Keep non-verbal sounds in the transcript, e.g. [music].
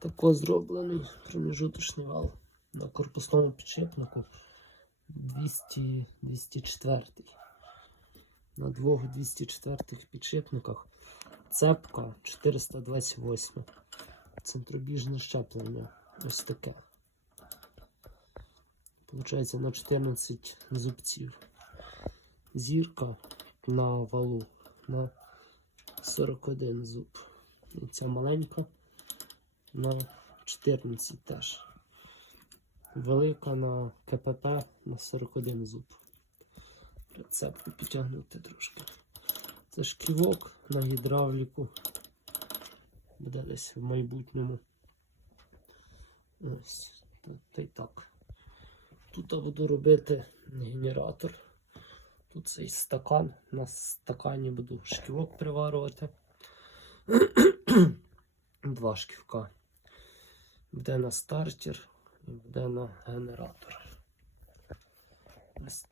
Тако зроблений проміжуточний вал на корпусному підшипнику 200, 204. На двох 204 підшипниках цепка 428. Центробіжне щеплення. Ось таке. Получається на 14 зубців. Зірка на валу на 41 зуб. І ця маленька на 14 теж. Велика на КПП на 41 зуб. Рецепту підтягнути трошки. Це шківок на гідравліку. Буде десь в майбутньому. Ось, та й так. Тут я буду робити генератор. Тут цей стакан. На стакані буду шківок приварювати. [clears throat] Два шківка. Буде на стартер і буде на генератор. Ось.